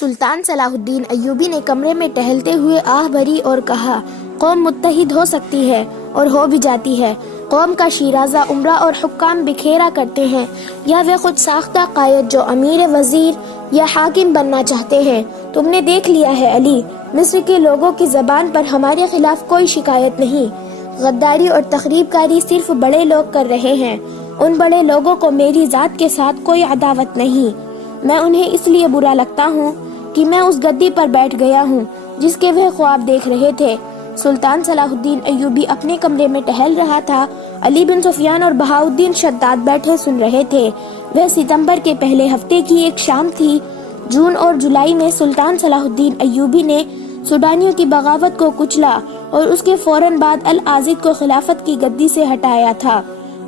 سلطان صلاح الدین ایوبی نے کمرے میں ٹہلتے ہوئے آہ بھری اور کہا، قوم متحد ہو سکتی ہے اور ہو بھی جاتی ہے۔ قوم کا شیرازہ عمرہ اور حکام بکھیرا کرتے ہیں، یا وہ خود ساختہ قائد جو امیر وزیر یا حاکم بننا چاہتے ہیں۔ تم نے دیکھ لیا ہے علی، مصر کے لوگوں کی زبان پر ہمارے خلاف کوئی شکایت نہیں۔ غداری اور تخریب کاری صرف بڑے لوگ کر رہے ہیں۔ ان بڑے لوگوں کو میری ذات کے ساتھ کوئی عداوت نہیں۔ میں انہیں اس لیے برا لگتا ہوں کہ میں اس گدی پر بیٹھ گیا ہوں جس کے وہ خواب دیکھ رہے تھے۔ سلطان صلاح الدین ایوبی اپنے کمرے میں ٹہل رہا تھا۔ علی بن سفیان اور بہاؤالدین شداد بیٹھے سن رہے تھے۔ وہ ستمبر کے پہلے ہفتے کی ایک شام تھی۔ جون اور جولائی میں سلطان صلاح الدین ایوبی نے سوڈانیوں کی بغاوت کو کچلا اور اس کے فوراً بعد العازد کو خلافت کی گدی سے ہٹایا تھا۔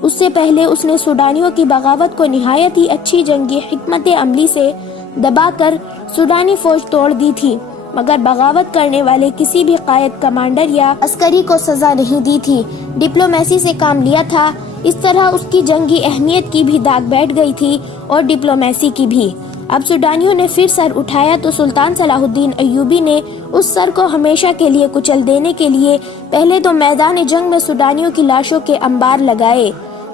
اس سے پہلے اس نے سوڈانیوں کی بغاوت کو نہایت ہی اچھی جنگی حکمت عملی سے دبا کر سوڈانی فوج توڑ دی تھی، مگر بغاوت کرنے والے کسی بھی قائد، کمانڈر یا عسکری کو سزا نہیں دی تھی۔ ڈپلومیسی سے کام لیا تھا۔ اس طرح اس کی جنگی اہمیت کی بھی داغ بیٹھ گئی تھی اور ڈپلومیسی کی بھی۔ اب سوڈانیوں نے پھر سر اٹھایا تو سلطان صلاح الدین ایوبی نے اس سر کو ہمیشہ کے لیے کچل دینے کے لیے پہلے تو میدان جنگ میں سوڈانیوں کی لاشوں کے انبار لگائے،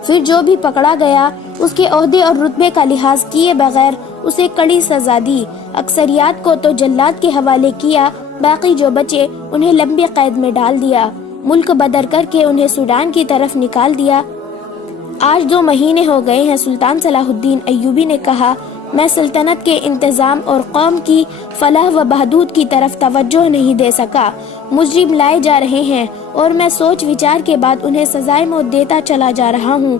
پھر جو بھی پکڑا گیا اس کے عہدے اور رتبے کا لحاظ کیے بغیر اسے کڑی سزا دی۔ اکثریات کو تو جلاد کے حوالے کیا، باقی جو بچے انہیں لمبی قید میں ڈال دیا، ملک بدر کر کے انہیں سوڈان کی طرف نکال دیا۔ آج 2 مہینے ہو گئے ہیں، سلطان صلاح الدین ایوبی نے کہا، میں سلطنت کے انتظام اور قوم کی فلاح و بہبود کی طرف توجہ نہیں دے سکا۔ مجرم لائے جا رہے ہیں اور میں سوچ وچار کے بعد انہیں سزائے موت دیتا چلا جا رہا ہوں۔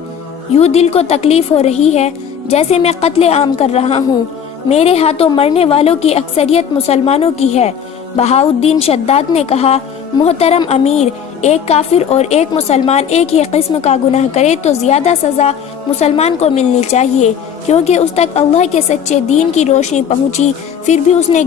یوں دل کو تکلیف ہو رہی ہے جیسے میں قتل عام کر رہا ہوں۔ میرے ہاتھوں مرنے والوں کی اکثریت مسلمانوں کی ہے۔ بہاؤالدین شداد نے کہا، محترم امیر، ایک کافر اور ایک مسلمان ایک ہی قسم کا گناہ کرے تو زیادہ سزا مسلمان کو ملنی چاہیے، کیونکہ اس تک اللہ کے سچے دین کی روشنی پہنچی، پھر بھی اس نے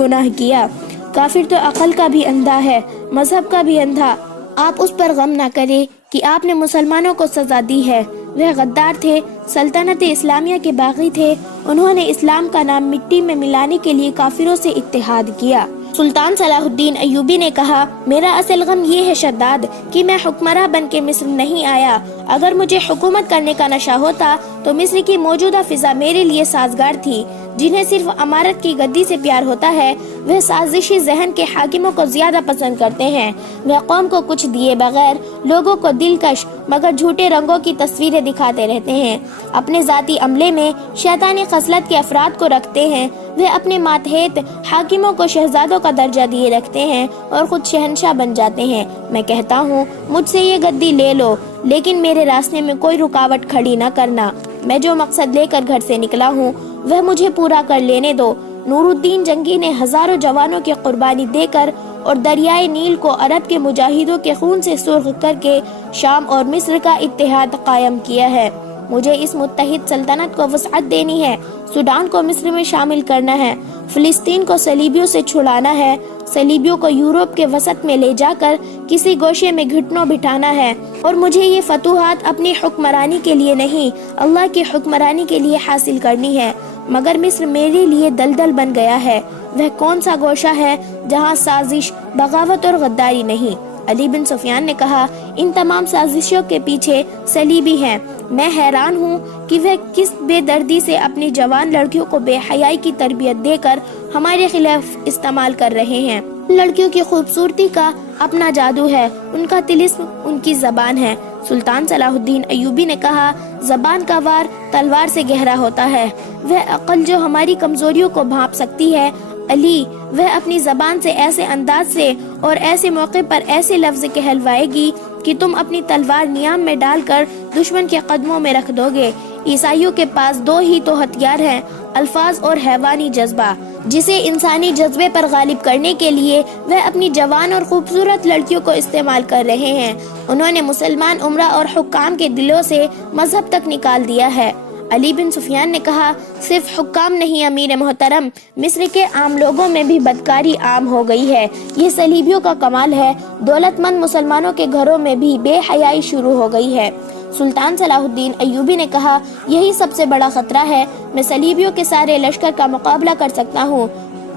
گناہ کیا۔ کافر تو عقل کا بھی اندھا ہے، مذہب کا بھی اندھا۔ آپ اس پر غم نہ کریں کہ آپ نے مسلمانوں کو سزا دی ہے۔ وہ غدار تھے، سلطنت اسلامیہ کے باغی تھے۔ انہوں نے اسلام کا نام مٹی میں ملانے کے لیے کافروں سے اتحاد کیا۔ سلطان صلاح الدین ایوبی نے کہا، میرا اصل غم یہ ہے شداد کہ میں حکمراں بن کے مصر نہیں آیا۔ اگر مجھے حکومت کرنے کا نشہ ہوتا تو مصر کی موجودہ فضا میرے لیے سازگار تھی۔ جنہیں صرف امارت کی گدی سے پیار ہوتا ہے وہ سازشی ذہن کے حاکموں کو زیادہ پسند کرتے ہیں۔ وہ قوم کو کچھ دیے بغیر لوگوں کو دلکش مگر جھوٹے رنگوں کی تصویریں دکھاتے رہتے ہیں۔ اپنے ذاتی عملے میں شیطانی خصلت کے افراد کو رکھتے ہیں۔ وہ اپنے ماتحت حاکموں کو شہزادوں کا درجہ دیے رکھتے ہیں اور خود شہنشاہ بن جاتے ہیں۔ میں کہتا ہوں، مجھ سے یہ گدی لے لو، لیکن میرے راستے میں کوئی رکاوٹ کھڑی نہ کرنا۔ میں جو مقصد لے کر گھر سے نکلا ہوں وہ مجھے پورا کر لینے دو۔ نور الدین جنگی نے ہزاروں جوانوں کی قربانی دے کر اور دریائے نیل کو عرب کے مجاہدوں کے خون سے سرخ کر کے شام اور مصر کا اتحاد قائم کیا ہے۔ مجھے اس متحد سلطنت کو وسعت دینی ہے، سوڈان کو مصر میں شامل کرنا ہے، فلسطین کو صلیبیوں سے چھڑانا ہے، صلیبیوں کو یورپ کے وسط میں لے جا کر کسی گوشے میں گھٹنوں بٹھانا ہے، اور مجھے یہ فتوحات اپنی حکمرانی کے لیے نہیں، اللہ کی حکمرانی کے لیے حاصل کرنی ہے۔ مگر مصر میرے لیے دلدل بن گیا ہے۔ وہ کون سا گوشہ ہے جہاں سازش، بغاوت اور غداری نہیں؟ علی بن سفیان نے کہا، ان تمام سازشوں کے پیچھے صلیبی ہیں۔ میں حیران ہوں کہ وہ کس بے دردی سے اپنی جوان لڑکیوں کو بے حیائی کی تربیت دے کر ہمارے خلاف استعمال کر رہے ہیں۔ لڑکیوں کی خوبصورتی کا اپنا جادو ہے، ان کا طلسم ان کی زبان ہے۔ سلطان صلاح الدین ایوبی نے کہا، زبان کا وار تلوار سے گہرا ہوتا ہے۔ وہ عقل جو ہماری کمزوریوں کو بھانپ سکتی ہے، علی، وہ اپنی زبان سے ایسے انداز سے اور ایسے موقع پر ایسے لفظ کہلوائے گی کہ تم اپنی تلوار نیام میں ڈال کر دشمن کے قدموں میں رکھ دو گے۔ عیسائیوں کے پاس 2 ہی تو ہتھیار ہیں، الفاظ اور حیوانی جذبہ، جسے انسانی جذبے پر غالب کرنے کے لیے وہ اپنی جوان اور خوبصورت لڑکیوں کو استعمال کر رہے ہیں۔ انہوں نے مسلمان عمرہ اور حکام کے دلوں سے مذہب تک نکال دیا ہے۔ علی بن سفیان نے کہا، صرف حکام نہیں امیر محترم، مصر کے عام لوگوں میں بھی بدکاری عام ہو گئی ہے۔ یہ صلیبیوں کا کمال ہے، دولت مند مسلمانوں کے گھروں میں بھی بے حیائی شروع ہو گئی ہے۔ سلطان صلاح الدین ایوبی نے کہا، یہی سب سے بڑا خطرہ ہے۔ میں صلیبیوں کے سارے لشکر کا مقابلہ کر سکتا ہوں،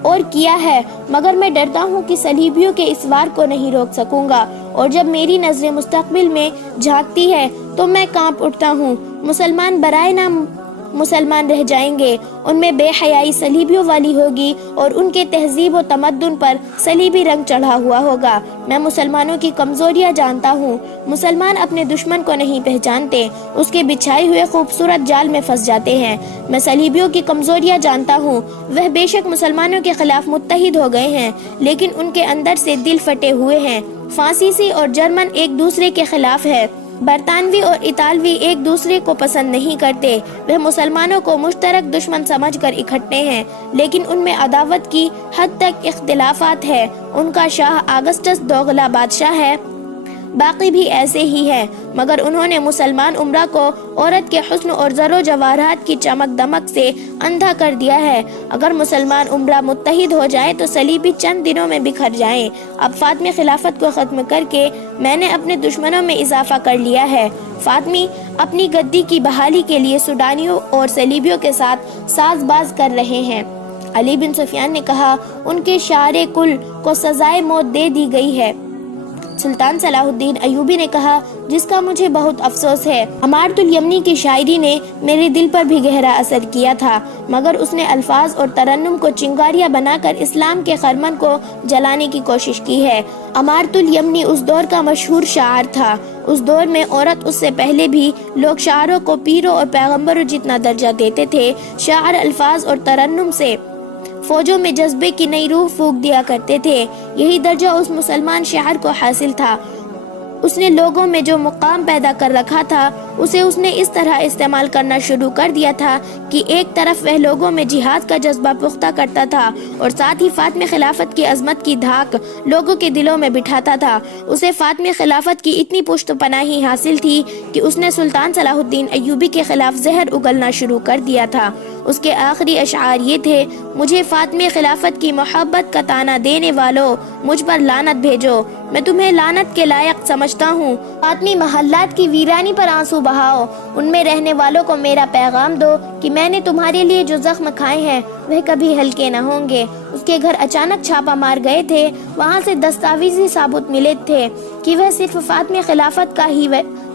اور کیا ہے، مگر میں ڈرتا ہوں کہ صلیبیوں کے اس وار کو نہیں روک سکوں گا، اور جب میری نظریں مستقبل میں جھانکتی ہے تو میں کانپ اٹھتا ہوں۔ مسلمان برائے نام مسلمان رہ جائیں گے، ان میں بے حیائی صلیبیوں والی ہوگی اور ان کے تہذیب و تمدن پر صلیبی رنگ چڑھا ہوا ہوگا۔ میں مسلمانوں کی کمزوریاں جانتا ہوں۔ مسلمان اپنے دشمن کو نہیں پہچانتے، اس کے بچھائے ہوئے خوبصورت جال میں پھنس جاتے ہیں۔ میں صلیبیوں کی کمزوریاں جانتا ہوں۔ وہ بے شک مسلمانوں کے خلاف متحد ہو گئے ہیں، لیکن ان کے اندر سے دل پھٹے ہوئے ہیں۔ فرانسیسی اور جرمن ایک دوسرے کے خلاف ہے، برطانوی اور اطالوی ایک دوسرے کو پسند نہیں کرتے۔ وہ مسلمانوں کو مشترک دشمن سمجھ کر اکٹھے ہیں، لیکن ان میں عداوت کی حد تک اختلافات ہے۔ ان کا شاہ آگسٹس دوغلا بادشاہ ہے، باقی بھی ایسے ہی ہیں، مگر انہوں نے مسلمان امرا کو عورت کے حسن اور زر و جواہرات کی چمک دمک سے اندھا کر دیا ہے۔ اگر مسلمان امرا متحد ہو جائے تو صلیبی چند دنوں میں بکھر جائیں۔ اب فاطمی خلافت کو ختم کر کے میں نے اپنے دشمنوں میں اضافہ کر لیا ہے۔ فاطمی اپنی گدی کی بحالی کے لیے سوڈانیوں اور صلیبیوں کے ساتھ ساز باز کر رہے ہیں۔ علی بن سفیان نے کہا، ان کے شعر کل کو سزائے موت دے دی گئی ہے۔ سلطان صلاح الدین ایوبی نے کہا، جس کا مجھے بہت افسوس ہے۔ عمارت الیمنی کی شاعری نے میرے دل پر بھی گہرا اثر کیا تھا، مگر اس نے الفاظ اور ترنم کو چنگاریاں بنا کر اسلام کے خرمن کو جلانے کی کوشش کی ہے۔ عمارت الیمنی اس دور کا مشہور شاعر تھا۔ اس دور میں عورت، اس سے پہلے بھی لوگ شاعروں کو پیروں اور پیغمبروں جتنا درجہ دیتے تھے۔ شاعر الفاظ اور ترنم سے فوجوں میں جذبے کی نئی روح پھونک دیا کرتے تھے۔ یہی درجہ اس مسلمان شاعر کو حاصل تھا۔ اس نے لوگوں میں جو مقام پیدا کر رکھا تھا، اسے اس نے اس طرح استعمال کرنا شروع کر دیا تھا کہ ایک طرف وہ لوگوں میں جہاد کا جذبہ پختہ کرتا تھا اور ساتھ ہی فاطمی خلافت کی عظمت کی دھاک لوگوں کے دلوں میں بٹھاتا تھا۔ اسے فاطمی خلافت کی اتنی پشت پناہی حاصل تھی کہ اس نے سلطان صلاح الدین ایوبی کے خلاف زہر اگلنا شروع کر دیا تھا۔ اس کے آخری اشعار یہ تھے، مجھے فاطمی خلافت کی محبت کا تانا دینے والوں، مجھ پر لعنت بھیجو، میں تمہیں لعنت کے لائق سمجھتا ہوں۔ فاطمی محلات کی ویرانی پر آنسو بہاؤ، ان میں رہنے والوں کو میرا پیغام دو کہ میں نے تمہارے لیے جو زخم کھائے ہیں وہ کبھی ہلکے نہ ہوں گے۔ اس کے گھر اچانک چھاپا مار گئے تھے، وہاں سے دستاویزی ثابت ملے تھے کہ وہ صرف فاطمی خلافت کا ہی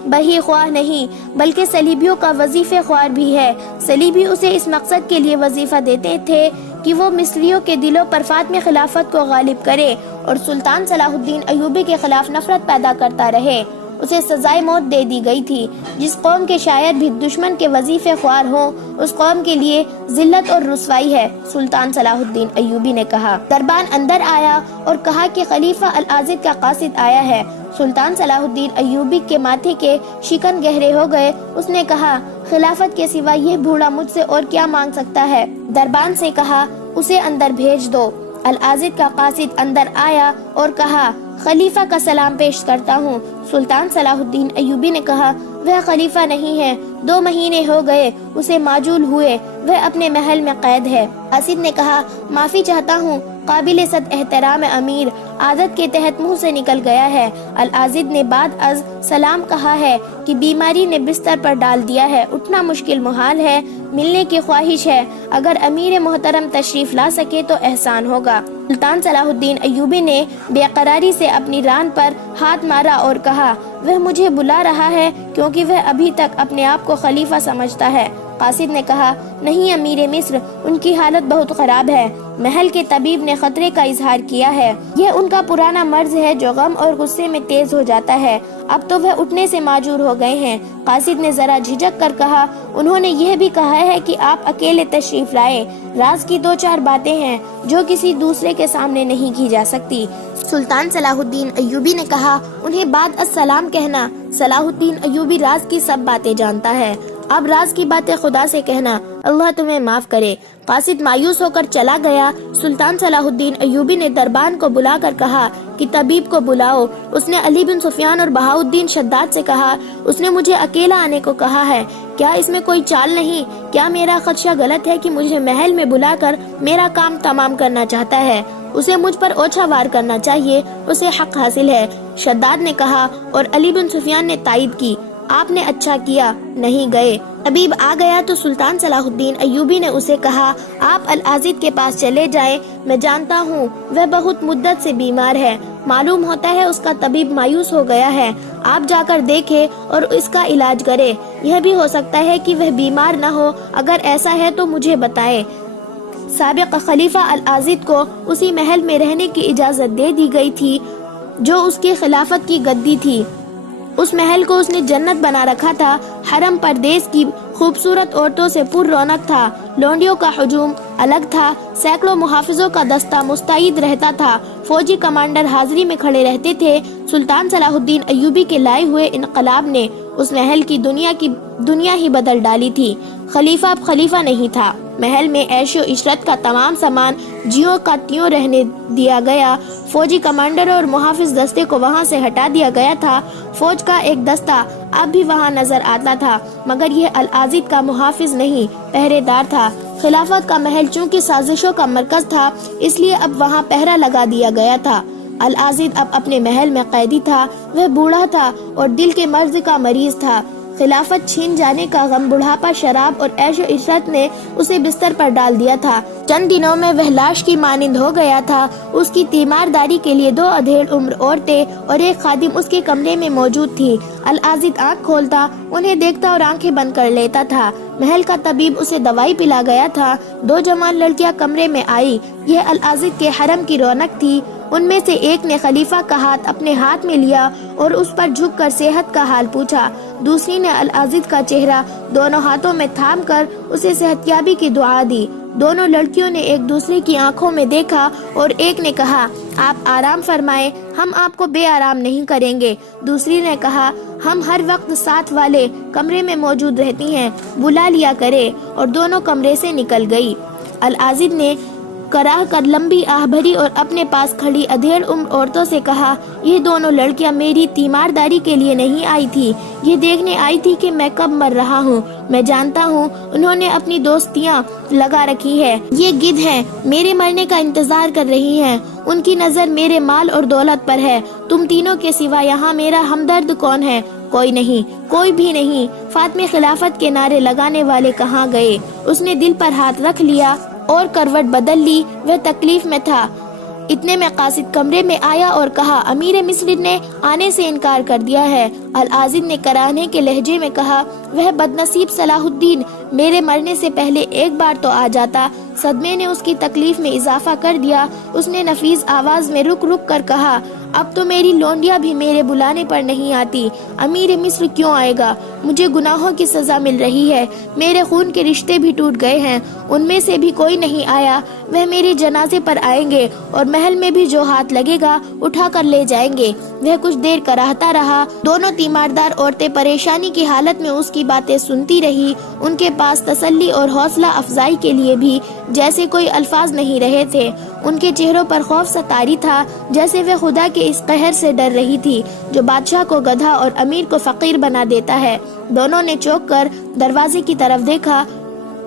بہی خواہ نہیں بلکہ صلیبیوں کا وظیفہ خوار بھی ہے۔ صلیبی اسے اس مقصد کے لیے وظیفہ دیتے تھے کہ وہ مصریوں کے دلوں پر فاطمی خلافت کو غالب کرے اور سلطان صلاح الدین ایوبی کے خلاف نفرت پیدا کرتا رہے۔ اسے سزائے موت دے دی گئی تھی۔ جس قوم کے شاعر بھی دشمن کے وظیفے خوار ہوں، اس قوم کے لیے ذلت اور رسوائی ہے، سلطان صلاح الدین ایوبی نے کہا۔ دربان اندر آیا اور کہا کہ خلیفہ العازد کا قاصد آیا ہے۔ سلطان صلاح الدین ایوبی کے ماتھے کے شکن گہرے ہو گئے۔ اس نے کہا، خلافت کے سوا یہ بوڑھا مجھ سے اور کیا مانگ سکتا ہے؟ دربان سے کہا، اسے اندر بھیج دو۔ العازد کا قاصد اندر آیا اور کہا، خلیفہ کا سلام پیش کرتا ہوں۔ سلطان صلاح الدین ایوبی نے کہا، وہ خلیفہ نہیں ہے، 2 مہینے ہو گئے اسے معجول ہوئے، وہ اپنے محل میں قید ہے۔ قاصد نے کہا، معافی چاہتا ہوں قابل صد احترام امیر، عادت کے تحت منہ سے نکل گیا ہے۔ العازد نے بعد از سلام کہا ہے کہ بیماری نے بستر پر ڈال دیا ہے، اٹھنا مشکل محال ہے، ملنے کی خواہش ہے، اگر امیر محترم تشریف لا سکے تو احسان ہوگا۔ سلطان صلاح الدین ایوبی نے بے قراری سے اپنی ران پر ہاتھ مارا اور کہا، وہ مجھے بلا رہا ہے کیونکہ وہ ابھی تک اپنے آپ کو خلیفہ سمجھتا ہے۔ قاصد نے کہا، نہیں امیر مصر، ان کی حالت بہت خراب ہے، محل کے طبیب نے خطرے کا اظہار کیا ہے، یہ ان کا پرانا مرض ہے جو غم اور غصے میں تیز ہو جاتا ہے، اب تو وہ اٹھنے سے معجور ہو گئے ہیں۔ قاصد نے ذرا جھجک کر کہا، انہوں نے یہ بھی کہا ہے کہ آپ اکیلے تشریف لائے، راز کی 2-4 باتیں ہیں جو کسی دوسرے کے سامنے نہیں کی جا سکتی۔ سلطان صلاح الدین ایوبی نے کہا، انہیں بعد السلام کہنا۔ صلاح الدین ایوبی راز کی سب باتیں جانتا ہے، اب راز کی باتیں خدا سے کہنا، اللہ تمہیں معاف کرے۔ قاصد مایوس ہو کر چلا گیا۔ سلطان صلاح الدین ایوبی نے دربان کو بلا کر کہا کہ طبیب کو بلاؤ۔ اس نے علی بن سفیان اور بہاؤالدین شداد سے کہا، اس نے مجھے اکیلا آنے کو کہا ہے، کیا اس میں کوئی چال نہیں؟ کیا میرا خدشہ غلط ہے کہ مجھے محل میں بلا کر میرا کام تمام کرنا چاہتا ہے؟ اسے مجھ پر اوچھا وار کرنا چاہیے، اسے حق حاصل ہے۔ شداد نے کہا اور علی بن سفیان نے تائید کی، آپ نے اچھا کیا، نہیں گئے۔ طبیب آ گیا تو سلطان صلاح الدین ایوبی نے اسے کہا آپ العازد کے پاس چلے جائیں، میں جانتا ہوں وہ بہت مدت سے بیمار ہے، معلوم ہوتا ہے اس کا طبیب مایوس ہو گیا ہے، آپ جا کر دیکھیں اور اس کا علاج کریں، یہ بھی ہو سکتا ہے کہ وہ بیمار نہ ہو، اگر ایسا ہے تو مجھے بتائیں۔ سابق خلیفہ العازد کو اسی محل میں رہنے کی اجازت دے دی گئی تھی جو اس کی خلافت کی گدی تھی۔ اس محل کو اس نے جنت بنا رکھا تھا، حرم پردیس کی خوبصورت عورتوں سے پر رونق تھا، لونڈیوں کا ہجوم الگ تھا، سینکڑوں محافظوں کا دستہ مستعد رہتا تھا، فوجی کمانڈر حاضری میں کھڑے رہتے تھے۔ سلطان صلاح الدین ایوبی کے لائے ہوئے انقلاب نے اس محل کی دنیا ہی بدل ڈالی تھی۔ خلیفہ اب خلیفہ نہیں تھا، محل میں عیش و عشرت کا تمام سامان جیوں کا تیوں رہنے دیا گیا، فوجی کمانڈر اور محافظ دستے کو وہاں سے ہٹا دیا گیا تھا، فوج کا ایک دستہ اب بھی وہاں نظر آتا تھا، مگر یہ العازد کا محافظ نہیں، پہرے دار تھا۔ خلافت کا محل چونکہ سازشوں کا مرکز تھا، اس لیے اب وہاں پہرا لگا دیا گیا تھا۔ العازد اب اپنے محل میں قیدی تھا، وہ بوڑھا تھا اور دل کے مرض کا مریض تھا۔ خلافت چھین جانے کا غم، بڑھاپا، شراب اور عیش و عشرت نے اسے بستر پر ڈال دیا تھا۔ چند دنوں میں وہ لاش کی مانند ہو گیا تھا۔ اس کی تیمارداری کے لیے 2 ادھیڑ عمر عورتیں اور ایک خادم اس کے کمرے میں موجود تھی۔ العازد آنکھ کھولتا، انہیں دیکھتا اور آنکھیں بند کر لیتا تھا۔ محل کا طبیب اسے دوائی پلا گیا تھا۔ 2 جوان لڑکیاں کمرے میں آئی، یہ العازد کے حرم کی رونق تھی۔ ان میں سے ایک نے خلیفہ کا ہاتھ اپنے ہاتھ میں لیا اور اس پر جھک کر صحت کا حال پوچھا، دوسری نے العازد کا چہرہ دونوں ہاتھوں میں تھام کر اسے صحتیابی کی دعا دی۔ دونوں لڑکیوں نے ایک دوسرے کی آنکھوں میں دیکھا اور ایک نے کہا آپ آرام فرمائیں، ہم آپ کو بے آرام نہیں کریں گے۔ دوسری نے کہا ہم ہر وقت ساتھ والے کمرے میں موجود رہتی ہیں، بلا لیا کرے، اور دونوں کمرے سے نکل گئی۔ العازد نے کراہ کر لمبی آہ بھری اور اپنے پاس کھڑی ادھیڑ عمر عورتوں سے کہا یہ دونوں لڑکیاں میری تیمارداری کے لیے نہیں آئی تھی، یہ دیکھنے آئی تھی کہ میں کب مر رہا ہوں۔ میں جانتا ہوں انہوں نے اپنی دوستیاں لگا رکھی ہے، یہ گدھ ہیں، میرے مرنے کا انتظار کر رہی ہیں، ان کی نظر میرے مال اور دولت پر ہے۔ تم تینوں کے سوا یہاں میرا ہمدرد کون ہے؟ کوئی نہیں، کوئی بھی نہیں۔ فاطمی خلافت کے نعرے لگانے والے کہاں گئے؟ اس نے دل پر ہاتھ رکھ لیا اور کروٹ بدل لی، وہ تکلیف میں تھا۔ اتنے میں قاصد کمرے میں آیا اور کہا امیر مصر نے آنے سے انکار کر دیا ہے۔ العازد نے کراہنے کے لہجے میں کہا وہ بدنصیب صلاح الدین میرے مرنے سے پہلے ایک بار تو آ جاتا۔ صدمے نے اس کی تکلیف میں اضافہ کر دیا۔ اس نے نفیس آواز میں رک رک کر کہا اب تو میری لونڈیاں بھی میرے بلانے پر نہیں آتی، امیر مصر کیوں آئے گا؟ مجھے گناہوں کی سزا مل رہی ہے، میرے خون کے رشتے بھی ٹوٹ گئے ہیں، ان میں سے بھی کوئی نہیں آیا، وہ میرے جنازے پر آئیں گے اور محل میں بھی جو ہاتھ لگے گا اٹھا کر لے جائیں گے۔ وہ کچھ دیر کراہتا رہا۔ دونوں تیماردار عورتیں پریشانی کی حالت میں اس کی باتیں سنتی رہی۔ ان کے پاس تسلی اور حوصلہ افزائی کے لیے بھی جیسے کوئی الفاظ نہیں رہے تھے۔ ان کے چہروں پر خوف ستاری تھا، جیسے وہ خدا کے اس قہر سے ڈر رہی تھی جو بادشاہ کو گدھا اور امیر کو فقیر بنا دیتا ہے۔ دونوں نے چونک کر دروازے کی طرف دیکھا۔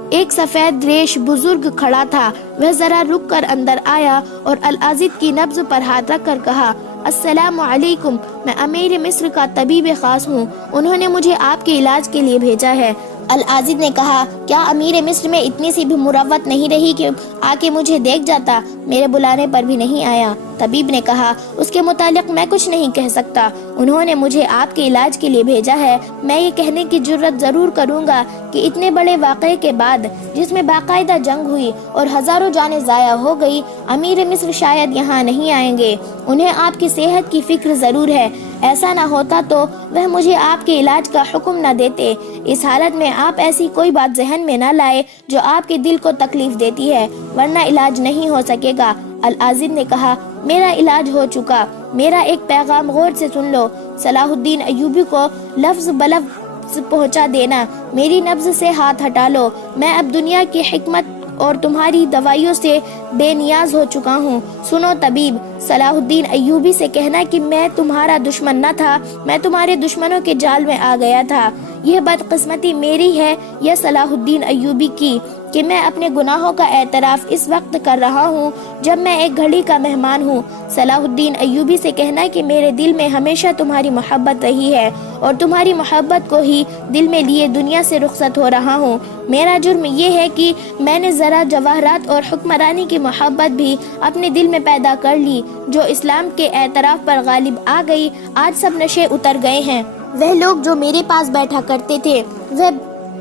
ایک سفید ریش بزرگ کھڑا تھا۔ وہ ذرا رک کر اندر آیا اور العازد کی نبض پر ہاتھ رکھ کر کہا السلام علیکم، میں امیر مصر کا طبیب خاص ہوں، انہوں نے مجھے آپ کے علاج کے لیے بھیجا ہے۔ العازد نے کہا کیا امیر مصر میں اتنی سی بھی مروت نہیں رہی کہ آ کے مجھے دیکھ جاتا؟ میرے بلانے پر بھی نہیں آیا۔ طبیب نے کہا اس کے متعلق میں کچھ نہیں کہہ سکتا، انہوں نے مجھے آپ کے علاج کے لیے بھیجا ہے۔ میں یہ کہنے کی جرت ضرور کروں گا کہ اتنے بڑے واقعے کے بعد جس میں باقاعدہ جنگ ہوئی اور ہزاروں جانیں ضائع ہو گئی، امیر مصر شاید یہاں نہیں آئیں گے۔ انہیں آپ کی صحت کی فکر ضرور ہے، ایسا نہ ہوتا تو وہ مجھے آپ کے علاج کا حکم نہ دیتے۔ اس حالت میں آپ ایسی کوئی بات ذہن میں نہ لائے جو آپ کے دل کو تکلیف دیتی ہے، ورنہ علاج نہیں ہو سکے گا۔ العازد نے کہا میرا علاج ہو چکا، میرا ایک پیغام غور سے سن لو، صلاح الدین ایوبی کو لفظ بلفظ پہنچا دینا، میری نبض سے ہاتھ ہٹا لو، میں اب دنیا کی حکمت اور تمہاری دوائیوں سے بے نیاز ہو چکا ہوں۔ سنو طبیب، صلاح الدین ایوبی سے کہنا کہ میں تمہارا دشمن نہ تھا، میں تمہارے دشمنوں کے جال میں آ گیا تھا، یہ بدقسمتی میری ہے یا صلاح الدین ایوبی کی کہ میں اپنے گناہوں کا اعتراف اس وقت کر رہا ہوں جب میں ایک گھڑی کا مہمان ہوں۔ صلاح الدین ایوبی سے کہنا کہ میرے دل میں ہمیشہ تمہاری محبت رہی ہے اور تمہاری محبت کو ہی دل میں لیے دنیا سے رخصت ہو رہا ہوں۔ میرا جرم یہ ہے کہ میں نے ذرا جواہرات اور حکمرانی کی محبت بھی اپنے دل میں پیدا کر لی جو اسلام کے اعتراف پر غالب آ گئی۔ آج سب نشے اتر گئے ہیں، وہ لوگ جو میرے پاس بیٹھا کرتے تھے وہ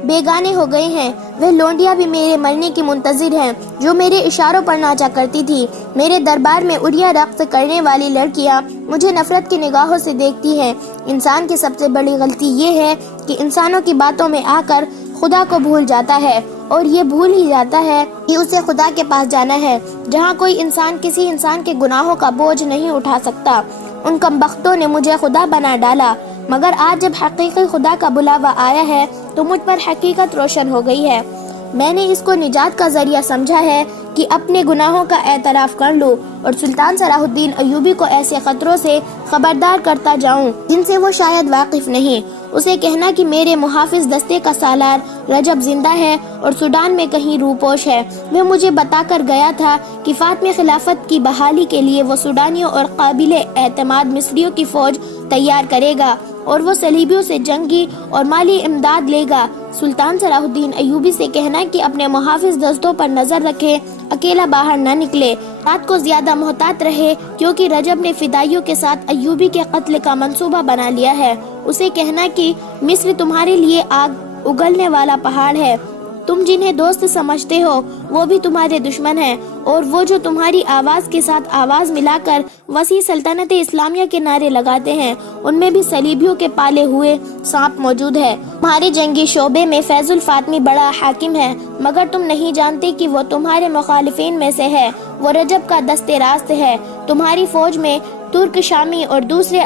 بیگانے ہو گئے ہیں، وہ لونڈیاں بھی میرے مرنے کی منتظر ہیں جو میرے اشاروں پر ناچا کرتی تھی۔ میرے دربار میں اڑیا رقص کرنے والی لڑکیاں مجھے نفرت کی نگاہوں سے دیکھتی ہیں۔ انسان کی سب سے بڑی غلطی یہ ہے کہ انسانوں کی باتوں میں آ کر خدا کو بھول جاتا ہے، اور یہ بھول ہی جاتا ہے کہ اسے خدا کے پاس جانا ہے جہاں کوئی انسان کسی انسان کے گناہوں کا بوجھ نہیں اٹھا سکتا۔ ان کمبختوں نے مجھے خدا بنا ڈالا، مگر آج جب حقیقی خدا کا بلاوا آیا ہے تو مجھ پر حقیقت روشن ہو گئی ہے۔ میں نے اس کو نجات کا ذریعہ سمجھا ہے کہ اپنے گناہوں کا اعتراف کر لوں اور سلطان صلاح الدین ایوبی کو ایسے خطروں سے خبردار کرتا جاؤں جن سے وہ شاید واقف نہیں۔ اسے کہنا کہ میرے محافظ دستے کا سالار رجب زندہ ہے اور سوڈان میں کہیں روپوش ہے۔ وہ مجھے بتا کر گیا تھا کہ فاطمی خلافت کی بحالی کے لیے وہ سوڈانیوں اور قابل اعتماد مصریوں کی فوج تیار کرے گا اور وہ صلیبیوں سے جنگی اور مالی امداد لے گا۔ سلطان صلاح الدین ایوبی سے کہنا کہ اپنے محافظ دستوں پر نظر رکھے، اکیلا باہر نہ نکلے، رات کو زیادہ محتاط رہے کیونکہ رجب نے فدائیوں کے ساتھ ایوبی کے قتل کا منصوبہ بنا لیا ہے۔ اسے کہنا کہ مصر تمہارے لیے آگ اگلنے والا پہاڑ ہے، تم جنہیں دوست سمجھتے ہو وہ بھی تمہارے دشمن ہیں، اور وہ جو تمہاری آواز کے ساتھ آواز ملا کر وسیع سلطنت اسلامیہ کے نعرے لگاتے ہیں ان میں بھی صلیبیوں کے پالے ہوئے سانپ موجود ہے۔ تمہارے جنگی شعبے میں فیض الفاطمی بڑا حاکم ہے، مگر تم نہیں جانتے کہ وہ تمہارے مخالفین میں سے ہے، وہ رجب کا دست راست ہے۔ تمہاری فوج میں ترک، شامی اور دوسرے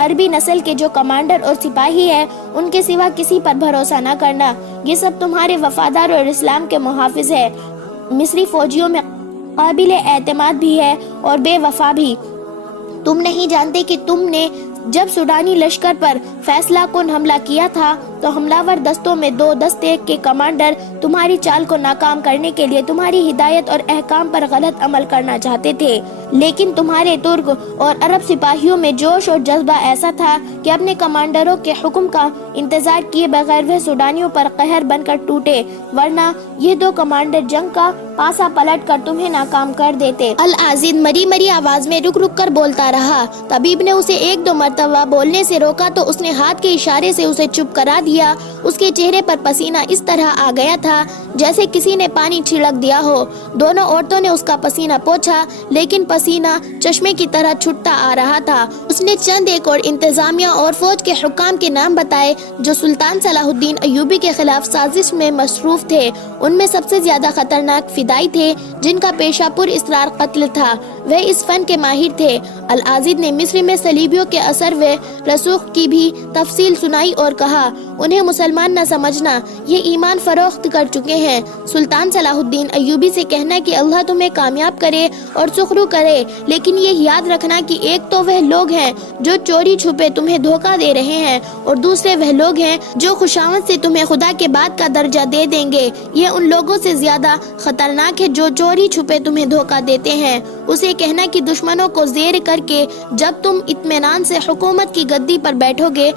عربی نسل کے جو کمانڈر اور سپاہی ہیں ان کے سوا کسی پر بھروسہ نہ کرنا، یہ سب تمہارے وفادار اور اسلام کے محافظ ہے۔ مصری فوجیوں میں قابل اعتماد بھی ہے اور بے وفا بھی۔ تم نہیں جانتے کہ تم نے جب سوڈانی لشکر پر فیصلہ کن حملہ کیا تھا تو حملہ ور دستوں میں 2 دستے کے کمانڈر تمہاری چال کو ناکام کرنے کے لیے تمہاری ہدایت اور احکام پر غلط عمل کرنا چاہتے تھے، لیکن تمہارے ترک اور عرب سپاہیوں میں جوش اور جذبہ ایسا تھا کہ اپنے کمانڈروں کے حکم کا انتظار کیے بغیر وہ سوڈانیوں پر قہر بن کر ٹوٹے، ورنہ یہ 2 کمانڈر جنگ کا پاسا پلٹ کر تمہیں ناکام کر دیتے۔ العزیز مری مری آواز میں رک رک کر بولتا رہا۔ طبیب نے اسے 1-2 مرتبہ بولنے سے روکا تو اس نے ہاتھ کے اشارے سے اسے چپ کرا دیا۔ اس کے چہرے پر پسینہ اس طرح آ گیا تھا جیسے کسی نے پانی چھڑک دیا ہو۔ دونوں عورتوں نے اس کا پسینہ پوچھا، لیکن پسینہ چشمے کی طرح چھٹتا آ رہا تھا۔ اس نے چند ایک اور انتظامیہ اور فوج کے حکام کے نام بتائے جو سلطان صلاح الدین ایوبی کے خلاف سازش میں مصروف تھے۔ ان میں سب سے زیادہ خطرناک فدائی تھے جن کا پیشہ پر اسرار قتل تھا، وہ اس فن کے ماہر تھے۔ العزیز نے مصر میں صلیبیوں کے اثر و رسوخ کی بھی تفصیل سنائی اور کہا، انہیں مسلمان نہ سمجھنا، یہ ایمان فروخت کر چکے ہیں۔ سلطان صلاح الدین ایوبی سے کہنا کہ اللہ تمہیں کامیاب کرے اور سخرو کرے، لیکن یہ یاد رکھنا کہ ایک تو وہ لوگ ہیں جو چوری چھپے تمہیں دھوکہ دے رہے ہیں، اور دوسرے وہ لوگ ہیں جو خوشامد سے تمہیں خدا کے بعد کا درجہ دے دیں گے۔ یہ ان لوگوں سے زیادہ خطرناک ہے جو چوری چھپے تمہیں دھوکہ دیتے ہیں۔ اسے کہنا کہ دشمنوں کو زیر کر کے جب تم اطمینان سے حکومت کی گدی پر بیٹھو گے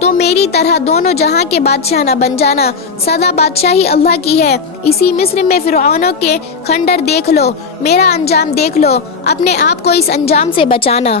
تو میری طرح دونوں جہاں کے بادشاہ نہ بن جانا، سدا بادشاہی اللہ کی ہے۔ اسی مصر میں فرعونوں کے کھنڈر دیکھ لو، میرا انجام دیکھ لو، اپنے آپ کو اس انجام سے بچانا۔